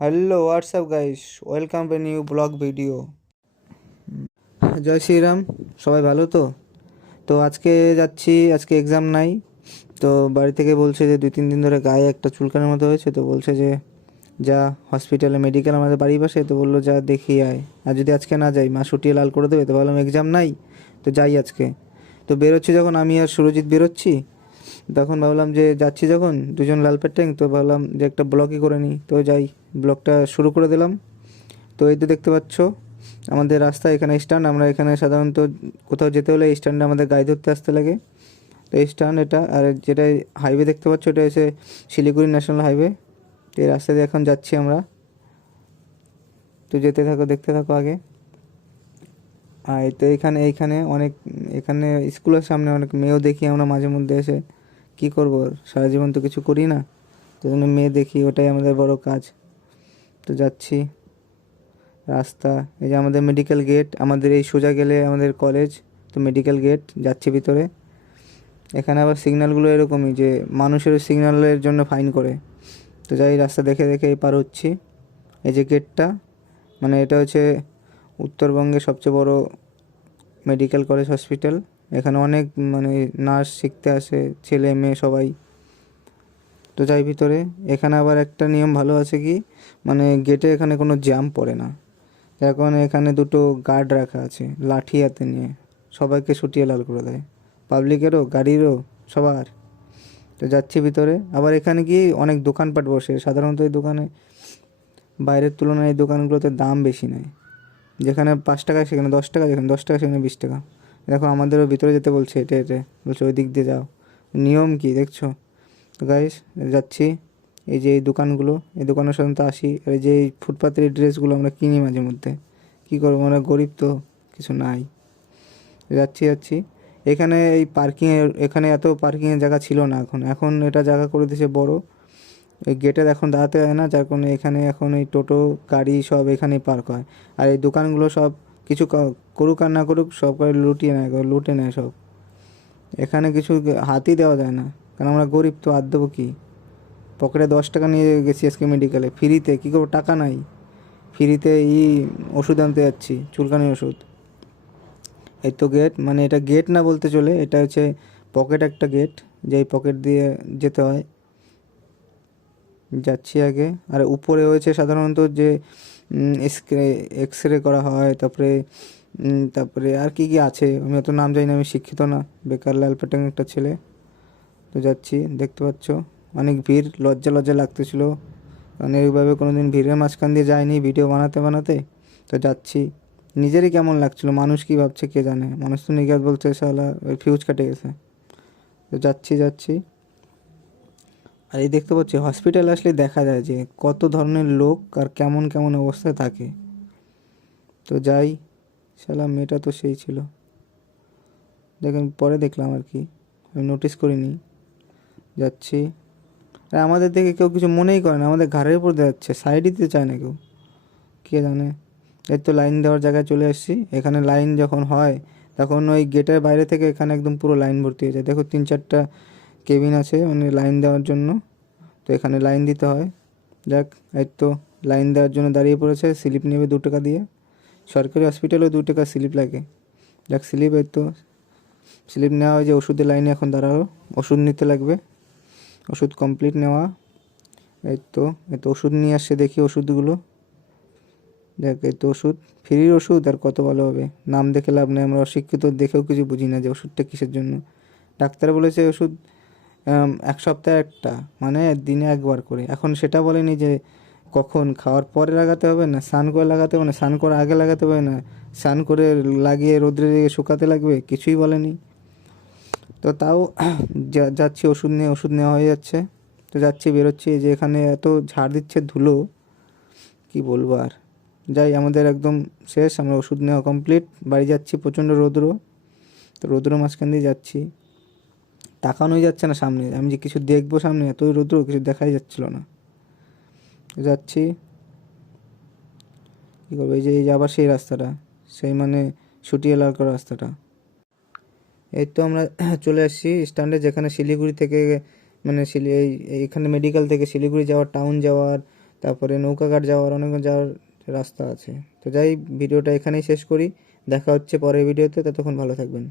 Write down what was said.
Hello WhatsApp guys, welcome to new blog video. জয় শ্রীরাম। সবাই ভালো তো? তো আজকে যাচ্ছি, আজকে এক্সাম নাই। তো বাড়ি থেকে বলছে যে 2-3 দিন ধরে গায়ে একটা চুলকানোর মতো হয়েছে, তো বলছে যে যা হসপিটালে, মেডিকেল আমাদের বাড়ির পাশে, তো বললো যা দেখিয়ে আয়। আর যদি আজকে না যাই মা শুটিয়ে লাল করে দেবে, তো ভাবলাম এক্সাম নাই, তো যাই আজকে। তো বেরোচ্ছি যখন, আমি আর সুরজিৎ বেরোচ্ছি, তখন ভাবলাম যে যাচ্ছি যখন দুজন লাল পেট্যাং, তো ভাবলাম যে একটা ব্লগই করে নিই, তো যাই। ব্লগটা শুরু করে দিলাম। তো এই তো দেখতে পাচ্ছ আমাদের রাস্তা, এখানে স্ট্যান্ড। আমরা এখানে সাধারণত কোথাও যেতে হলে এই স্ট্যান্ডে আমাদের গাড়ি ধরতে আসতে লাগে। তো এই স্ট্যান্ড এটা, আর যেটা হাইওয়ে দেখতে পাচ্ছ এটা হচ্ছে শিলিগুড়ি ন্যাশনাল হাইওয়ে। তো এই রাস্তা দিয়ে এখন যাচ্ছি আমরা। তো যেতে থাকো, দেখতে থাকো আগে। আর এই তো এইখানে এইখানে অনেক, এখানে স্কুলের সামনে অনেক মেয়েও দেখি আমরা মাঝে মধ্যে এসে। কী করবো, সারা জীবন তো কিছু করি না, তো জন্য মেয়ে দেখি, ওটাই আমাদের বড় কাজ। তো যাচ্ছি রাস্তা, এই যে আমাদের মেডিকেল গেট, আমাদের এই সোজা গেলে আমাদের কলেজ। তো মেডিকেল গেট, যাচ্ছি ভিতরে। এখানে আবার সিগন্যালগুলো এরকমই যে মানুষেরও সিগন্যালের জন্য ফাইন করে। তো যাই, রাস্তা দেখে দেখে এই পার হচ্ছি। এই যে গেটটা, মানে এটা হচ্ছে উত্তরবঙ্গের সবচেয়ে বড় মেডিকেল কলেজ হসপিটাল। এখানে অনেক মানে নার্স শিখতে আসে, ছেলে মেয়ে সবাই। তো যাই ভিতরে। এখানে আবার একটা নিয়ম ভালো আছে কি, মানে গেটে এখানে কোনো জ্যাম পড়ে না। এখন এখানে দুটো গার্ড রাখা আছে লাঠি হাতে নিয়ে, সবাইকে ছুটিয়ে লাল করে দেয়, পাবলিকেরও গাড়িরও সবার। তো যাচ্ছি ভিতরে। আবার এখানে কি অনেক দোকানপাট বসে, সাধারণত এই দোকানে বাইরের তুলনায় এই দোকানগুলোতে দাম বেশি নেয়। যেখানে 5 টাকা সেখানে 10 টাকা, যেখানে 10 টাকা সেখানে 20 টাকা। দেখো আমাদেরও ভিতরে যেতে বলছে, হেঁটে হেঁটে বলছে ওই দিক দিয়ে যাও। নিয়ম কি দেখছো? তো গাইস, যাচ্ছি। এই যে এই দোকানগুলো, এই দোকানের সাধারণত আসি। আর এই যে এই ফুটপাতের এই ড্রেসগুলো আমরা কিনি মাঝে মধ্যে। কী করবো, আমরা গরিব তো, কিছু নাই। যাচ্ছি যাচ্ছি। এখানে এই পার্কিংয়ের, এখানে এত পার্কিংয়ের জায়গা ছিল না, এখন এখন এটা জায়গা করে দিয়েছে বড়। ওই গেটে এখন দাঁড়াতে হয় না, যার কারণে এখানে এখন এই টোটো গাড়ি সব এখানেই পার্ক হয়। আর এই দোকানগুলো সব কিছু করুক আর না করুক, সব করে লুটিয়ে নেয়, লুটে নেয় সব। এখানে কিছু হাতই দেওয়া যায় না, কারণ আমরা গরিব তো, আর দেবো কি? পকেটে 10 টাকা নিয়ে গেছি আজকে মেডিকেলে ফ্রিতে, কী করবো, টাকা নাই। ফ্রিতে ওষুধ আনতে যাচ্ছি, চুলকানির ওষুধ। এই তো গেট, মানে এটা গেট না বলতে চলে, এটা হচ্ছে পকেট, একটা গেট, যেই পকেট দিয়ে যেতে হয়। যাচ্ছি আগে। আর উপরে হয়েছে সাধারণত যে এক্স রে করা হয়, তারপরে আর কি কি আছে আমি অত নাম জানি না, আমি শিক্ষিত না, বেকার লাল পেটাং একটা ছেলে। তো যাচ্ছি, দেখতে পাচ্ছ অনেক ভিড়, লজ্জা লজ্জা লাগতেছিল, কারণ এইভাবে কোনো দিন ভিড়ের মাঝখান দিয়ে যায়নি ভিডিও বানাতে বানাতে। তো যাচ্ছি, নিজেরই কেমন লাগছিল, মানুষ কী ভাবছে কে জানে, মানুষ তো নিঘাত বলছে শালা ওই ফিউজ কাটে গেছে। তো যাচ্ছি যাচ্ছি। আর এই দেখতে পাচ্ছি হসপিটালে আসলে দেখা যায় যে কত ধরনের লোক আর কেমন কেমন অবস্থায় থাকে। তো যাই, শালা মেয়েটা তো সেই ছিল, দেখেন পরে দেখলাম আর কি, আমি নোটিস করিনি। যাচ্ছি, আর আমাদের দেখে কেউ কিছু মনেই করে না, আমাদের ঘাড়ের উপর দিয়ে যাচ্ছে, সাইডই দিতে চায় না কেউ, কে জানে। এই তো লাইন দেওয়ার জায়গায় চলে এসেছি। এখানে লাইন যখন হয় তখন ওই গেটের বাইরে থেকে এখানে একদম পুরো লাইন ভর্তি হয়ে যায়। দেখো 3-4টা কেবিন আছে মানে লাইন দেওয়ার জন্য, তো এখানে লাইন দিতে হয়। যাক, এই তো লাইন দেওয়ার জন্য দাঁড়িয়ে পড়েছে, স্লিপ নেবে 2 টাকা দিয়ে। সরকারি হসপিটালেও 2 টাকা স্লিপ লাগে। যাক স্লিপ, এই তো স্লিপ নেওয়া হয়, যে ওষুধের লাইনে এখন দাঁড়ালো, ওষুধ নিতে লাগবে, ওষুধ কমপ্লিট নেওয়া। এই তো ওষুধ নিয়ে আসছে, দেখি ওষুধগুলো। দেখ এই তো ওষুধ, ফ্রির ওষুধ, আর কত ভালো হবে, নাম দেখে লাভ নেই, আমরা অশিক্ষিত দেখেও কিছু বুঝি না যে ওষুধটা কিসের জন্য। ডাক্তার বলেছে ওষুধ 1 সপ্তাহে একটা, মানে দিনে একবার করে। এখন সেটা বলেনি যে কখন, খাওয়ার পরে লাগাতে হবে না স্নান করে লাগাতে হবে, না স্নান করার আগে লাগাতে হবে, না স্নান করে লাগিয়ে রোদ্রে রেখে শুকাতে লাগবে, কিছুই বলেনি। তো তাও যাচ্ছি ওষুধ নিয়ে, ওষুধ নেওয়া হয়ে যাচ্ছে। তো যাচ্ছি, বেরোচ্ছি, এই যে এখানে এত ঝাড় দিচ্ছে ধুলো, কি বলবো আর। যাই, আমাদের একদম শেষ, আমরা ওষুধ নেওয়া কমপ্লিট, বাড়ি যাচ্ছি। প্রচণ্ড রৌদ্র, তো রৌদ্র মাঝখান দিয়ে যাচ্ছি, তাকানোই যাচ্ছে না সামনে, আমি যে কিছু দেখবো সামনে, এতই রৌদ্র কিছু দেখাই যাচ্ছিল না। যাচ্ছি, কী করবো, এই যে আবার সেই রাস্তাটা, সেই মানে শুটিয়ে লাল করা রাস্তাটা। এই তো আমরা চলে আসছি স্ট্যান্ডে, যেখানে শিলিগুড়ি থেকে, মানে এইখানে মেডিকেল থেকে শিলিগুড়ি যাওয়ার, টাউন যাওয়ার, তারপরে নৌকাঘাট যাওয়ার অনেক যাওয়ার রাস্তা আছে। তো যাই, ভিডিওটা এখানেই শেষ করি, দেখা হচ্ছে পরের ভিডিওতে, ততক্ষণ ভালো থাকবেন।